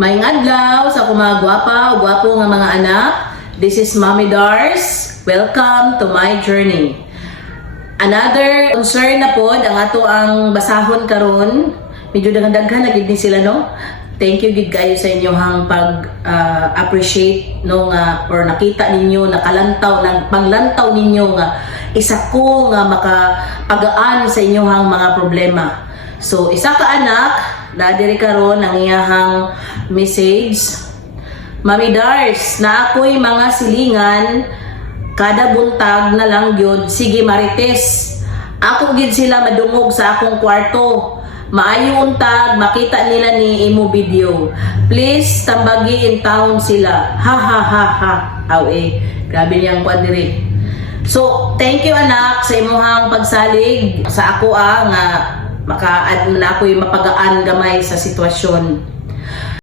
Maayong adlaw sa akong mga gwapo nga mga anak. This is Mommy Dars. Welcome to my journey. Another concern na pod ang ato ang basahon karon. Medyo daghan-daghan na gid ni sila, no? Thank you gid kayo sa inyong appreciate no nga or nakita ninyo nakalantaw panglantaw ninyo nga isa ko nga makapagaan sa inyong mga problema. So isa ka anak na diri karon ang iyahang message. Mami Dars, na ako'y mga silingan kada buntag na lang gyud. Sige Marites, ako gid sila madungog sa akong kwarto. Maayo untag makita nila ni imo video. Please tambagi in town sila. Ha ha ha ha. Grabe niyang kwan diri. So, thank you anak sa imong pagsalig sa ako nga maka-add na ako'y mapagaan gamay sa sitwasyon.